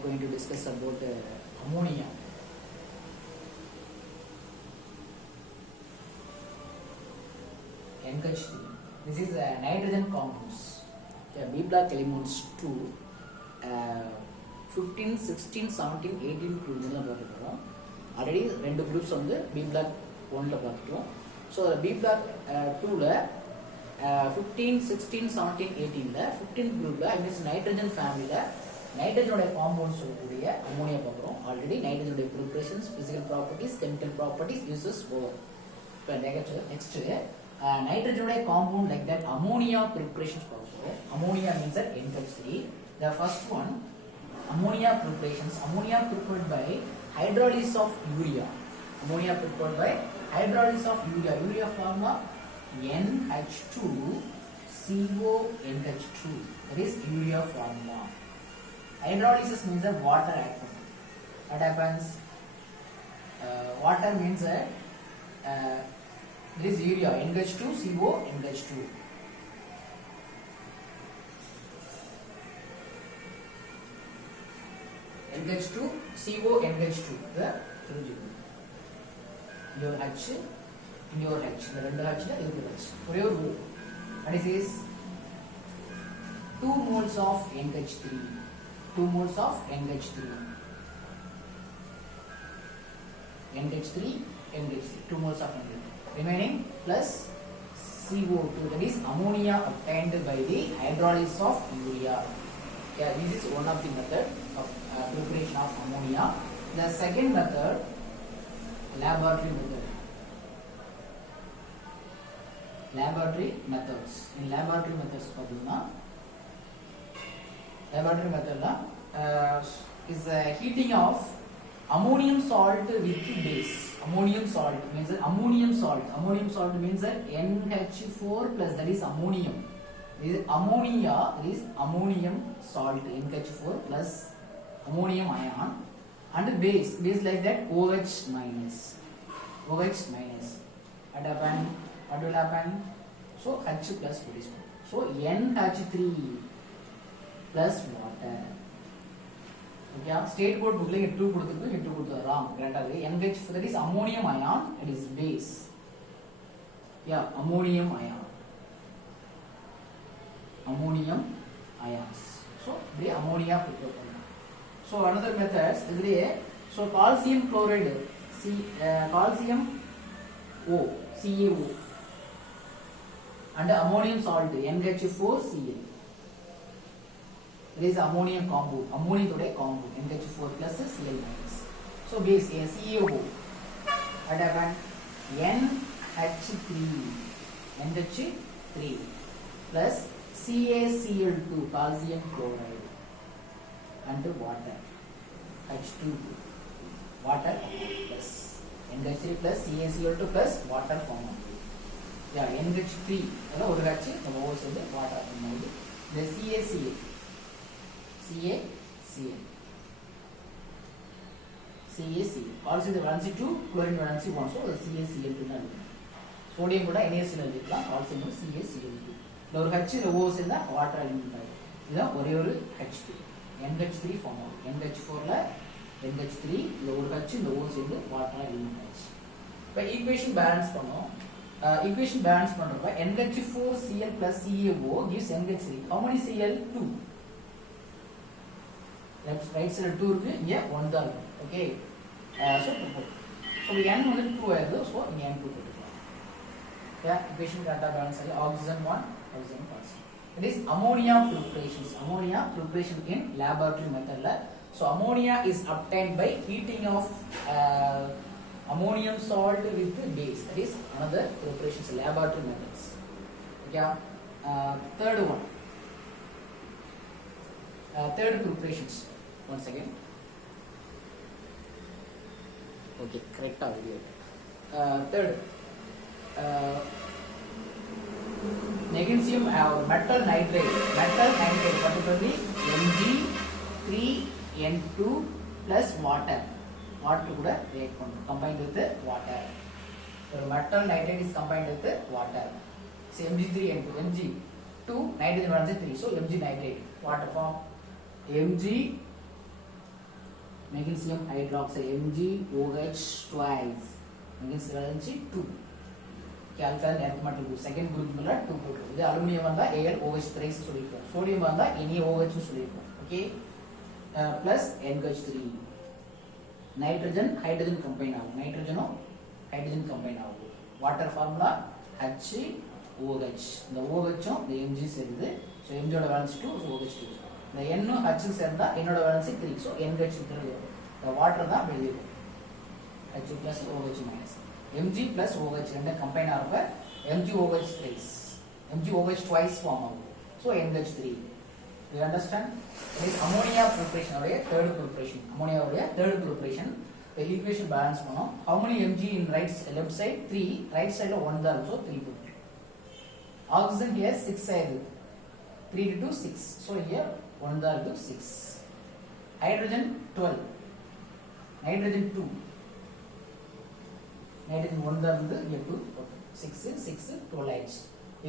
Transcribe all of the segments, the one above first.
are going to discuss about ammonia. NH3. This is nitrogen compounds. B block elements 2, 15, 16, 17, 18 group already 2 groups on the B block 1 so B block 2 15, 16, 17, 18 15th group means nitrogen family nitrogen compounds ammonia already nitrogen preparations, physical properties, chemical properties, uses over. Next nitrogen compound like that ammonia preparations. Ammonia means that NH3. The first one, ammonia preparations. Ammonia prepared by hydrolysis of urea. Ammonia prepared by hydrolysis of urea. Urea formula NH2CONH2. That is urea formula. Hydrolysis means that water action. What happens? Water means that there is urea NH2CONH2. NH2CONH2. Your H in your H. The render H for your rule. And it is 2 moles of NH3. 2 moles of NH3. NH3, 2 moles of NH3. Remaining plus CO2. That is ammonia obtained by the hydrolysis of urea. Yeah, this is one of the method of preparation of ammonia. The second method, laboratory method. Laboratory methods. In laboratory methods, laboratory method is heating of ammonium salt with base. Ammonium salt means that ammonium salt. Ammonium salt means that NH4 plus that is ammonium. This is ammonia, that is ammonium salt NH4 plus ammonium ion and base like that OH minus. OH minus. What will happen? So H plus produce. So NH3 plus water. Okay, state code book like 2 wrong. NH that is ammonium ion, it is base. Yeah, ammonium ion. Ammonium ions. So the ammonia prepare. So another method is so calcium chloride, calcium O, CaO, and ammonium salt NH4Cl. It is ammonium compound. Ammonium compound NH4 plus Cl minus. So base CaO. What happened? NH3 plus CaCl2 calcium chloride and water H2 water plus NH3 plus CaCl2 plus water form. Yeah, NH3 ஒரு H நம்ம ஓ சேர்ந்து water பண்ணுது. The CaCl also the valency 2 chlorine valency 1 so the CaCl2 sodium கூட NaCl எழுதிக்கலாம் also CaCl2 இந்த ஒரு H இந்த O சேர்ந்தா வாட்டர் எலிமெண்ட் ஆகும். இதுதான் ஒரே ஒரு H2 NH3 ஃபார்ம் ஆகும். NH4 ல NH3 இந்த ஒரு H இந்த O சேர்ந்து வாட்டர் எலிமெண்ட் ஆச்சு. இப்போ ஈக்குவேஷன் பேலன்ஸ் பண்ணோம். Equation balance பண்றப்ப NH4Cl plus CaO gives NH3. How many Cl? 2. Left right side 2 இருக்கு, இங்க 1 தான் இருக்கு. Okay. So N வந்து 2 ஆயிடுது. So இங்க N2 போட்டுக்கலாம். Yeah, equation data balance ஆகி oxygen 1, oxygen constant. It is ammonia preparations. Ammonia preparation in laboratory method. So ammonia is obtained by heating of ammonium salt with base. That is another preparations, laboratory methods. Okay. Third one. Third preparations. Once again. Okay, correct video. Third. Magnesium metal nitrate. Metal nitrate particularly Mg3N2 plus water. Water கூட react பண்ணும் combined with water. So metal nitrate is combined with water. So Mg3N2, Mg2 nitrogen valency 3. So Mg nitrate water form Mg magnesium hydroxide MgOH twice magnesium energy 2 alkaline earth metal group second group மேல 2 போட்டுரும் இது aluminium வந்தா AlOH thrice சொல்லிருக்கோம் sodium வந்தா NaOH னு சொல்லிருக்கோம் okay plus NH3 nitrogen hydrogen combine ஆகும் நைட்ரஜனும் ஹைட்ரஜன் கம்பைன் ஆகும் வாட்டர் ஃபார்முலா HOH இந்த OH உம் இந்த Mg சேருது சோ Mg ஓட வேலன்ஸ் 2 so OH2 இந்த N உம் H உம் சேர்ந்தா N ஓட வேலன்ஸ் 3 so NH3 வரும் இந்த வாட்டர் தான் வெளிய வரும் H plus OH minus Mg plus OH ரெண்டு combine ஆறப்ப MgOH thrice MgOH twice form ஆகும் so NH3 you understand it is ammonia preparation உடைய third preparation ammonia உடைய third preparation the equation balance பண்ணோம் how many Mg in right left side 3 right side 1 தான் so 3 put oxygen here 6 ஆயிருக்கு 3 to 6 so here 1 தான் இருக்கு 6 hydrogen 12 nitrogen 2 nitrogen 1 தான் இருந்து இங்க 2 6 6 12 ஆயிடுச்சு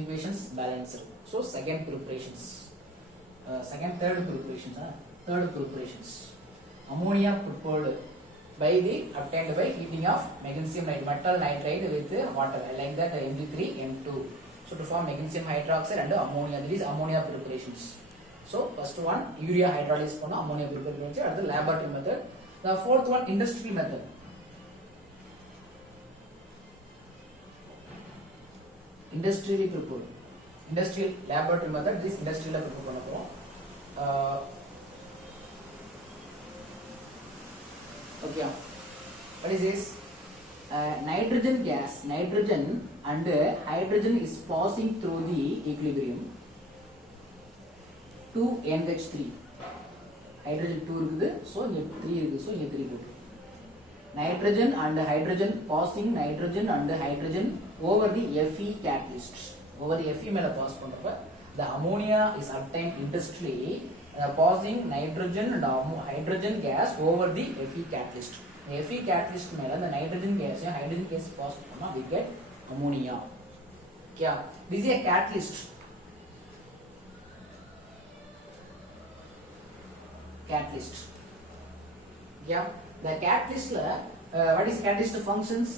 equations balanced so second preparations third preparations ammonia prepared by the obtained by heating of magnesium metal nitride with water like that Mg3 N2 so to form magnesium hydroxide and ammonia these ammonia preparations so first one urea hydrolysis பண்ண ammonia prepare பண்ணிச்சு அடுத்து laboratory method the fourth one industrial method industrially prepared industrial laboratory method this industrial prepare பண்ண போறோம் okay what is this nitrogen gas nitrogen and hydrogen is passing through the equilibrium to NH3 hydrogen 2 இருக்குது so இங்க 3 இருக்கு so இங்க 3 போட்டு nitrogen and hydrogen passing nitrogen and hydrogen over the Fe catalyst over the Fe மேல pass பண்றப்ப the ammonia is obtained industrially passing nitrogen and hydrogen gas over the Fe catalyst Fe catalyst மேல the nitrogen gas and hydrogen gas pass பண்ணா we get ammonia क्या this is a catalyst yeah the catalyst what is catalyst functions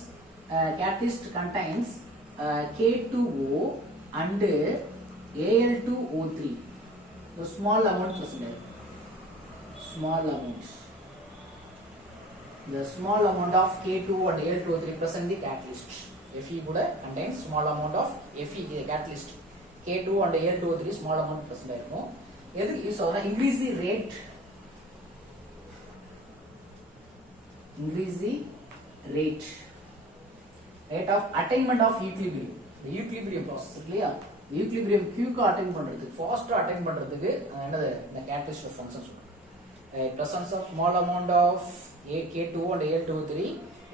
catalyst contains K2O and Al2O3 the small amount present small amount the small amount of K2 and Al2O3 present the catalyst Fe கூட contains small amount of Fe the catalyst K2 and Al2O3 small amount present இருக்கும் எதுக்கு use ஆகும்னா increase the rate of attainment of equilibrium the equilibrium process இல்லையா equilibrium Q க்கு attain பண்றதுக்கு faster attain பண்றதுக்கு என்னது இந்த catalyst functions presence of small amount of K2 and Al2O3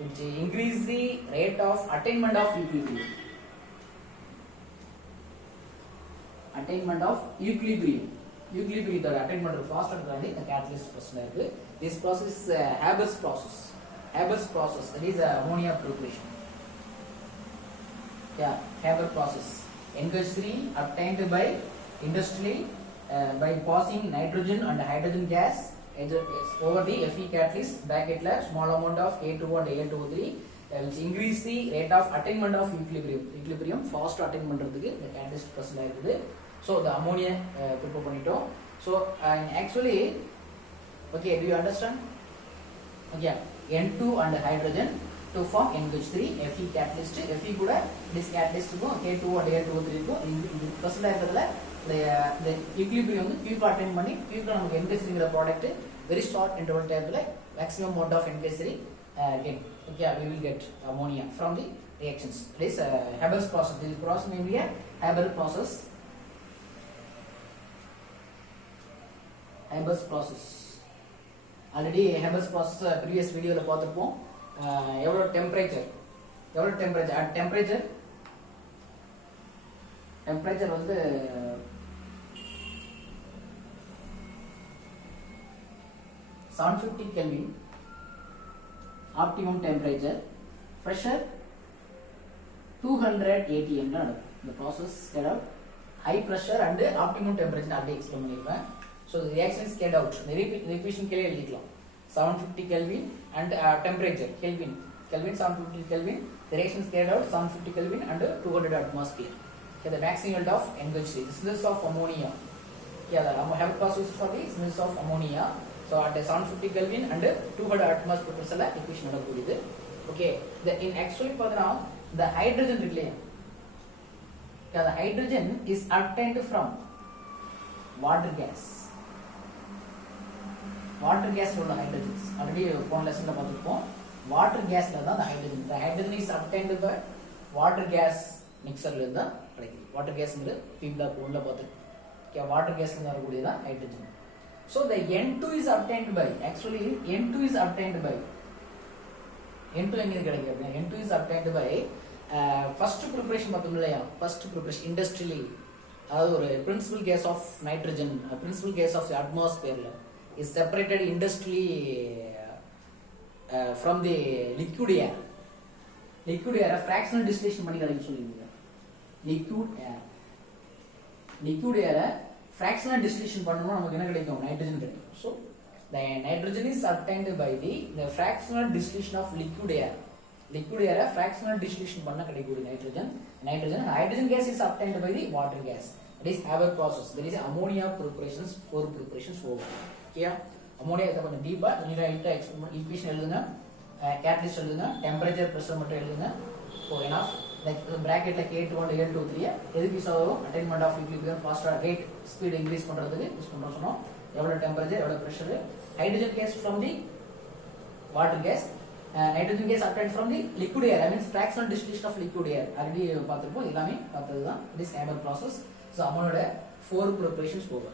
which increase the rate of attainment of equilibrium இதோட attain பண்றது faster இருக்கிறது இந்த catalyst process இருக்கு this process is Haber's process that is ammonia preparation yeah Haber process NH3 obtained by industrially by passing nitrogen and hydrogen gas over the Fe catalyst bracket la small amount of K2 and Al2O3 which increase the rate of attainment of equilibrium fast attain பண்றதுக்கு இந்த catalyst process இருக்குது so the ammonia prepare பண்ணிட்டோம் so actually okay do you understand okay N2 and hydrogen to form NH3 Fe catalyst Fe கூட this catalyst க்கும் K2 and Al2O3 க்கும் இந்த present ஆகிறதுல the equilibrium வந்து Q க்கு attain பண்ணி Q க்கு நமக்கு NH3ங்கற product very short interval time ல maximum amount of NH3 again okay we will get ammonia from the reactions this Haber's process this process namely a Haber's process already Haber's process previous video ல பார்த்திருப்போம் எவ்வளவு temperature at temperature வந்து 750 Kelvin optimum temperature pressure 200 atm the process carried out high pressure and optimum temperature already explain பண்ணிருப்பேன் so the reaction is carried out the repeatation கேளே எழுதிக்கலாம் 750 Kelvin and temperature Kelvin 750 Kelvin. The reaction is carried out 750 Kelvin and 200 atmosphere. Okay, the maximum yield of NH3. Synthesis of ammonia. Yeah, the Haber process for the synthesis of ammonia. So at 750 Kelvin and 200 atmosphere pressure equation nadakudide. Okay, in actually the hydrogen relay. Yeah, the hydrogen is obtained from water gas. Water gas உள்ள hydrogens already போன லெசன்ல பார்த்திருப்போம். Water gasல தான் the hydrogen is obtained by water gas mixerல இருந்து கிடைக்குது. Water gasங்கறது பீப்ளா போன்ல பார்த்திருப்போம். Okay, water gasல இருந்து வரக்கூடிய தான் hydrogen. So the N2 is obtained by actually N2 is obtained by N2 எங்க கிடைக்குது அப்படினா N2 is obtained by first preparation பார்த்தோம் இல்லையா, first preparation industrially, அதாவது ஒரு principal gas of nitrogen, principal gas of the atmosphere is separated industrially from the liquid air. Liquid air fractional distillation பண்ணி கிடைக்கும் சொல்லுவீங்க. Liquid air fractional distillation பண்ணனும் நமக்கு என்ன கிடைக்கும், நைட்ரஜன் கிடைக்கும். So the nitrogen is obtained by the fractional distillation of liquid air. Liquid air fractional distillation பண்ண கிடைக்கும் nitrogen. Hydrogen gas is obtained by the water gas. That is Haber process. There is ammonia preparations, 4 preparations over. Okay, ammonia is கொஞ்சம் டீப்பா நீங்க ரைட்டா equation எழுதுங்க, catalyst எழுதுங்க, temperature pressure மட்டும் எழுதுங்க. So enough. Like bracketல K21 L23 எதுக்கு use ஆகும், அட்டைன்மென்ட் ஆஃப் ஈக்விலிபிரியம் ஃபாஸ்டா ரேட் ஸ்பீட் இன்கிரீஸ் பண்றதுக்கு யூஸ் பண்றோம் சொன்னோம். எவ்வளவு டெம்பரேச்சர் எவ்வளவு pressure. Hydrogen case from the water gas, nitrogen gas obtained from the liquid air. I mean fractional distillation of liquid air. Already பார்த்திருப்போம், எல்லாமே பார்த்ததுதான். This Haber process. So ammonia 4 preparations over.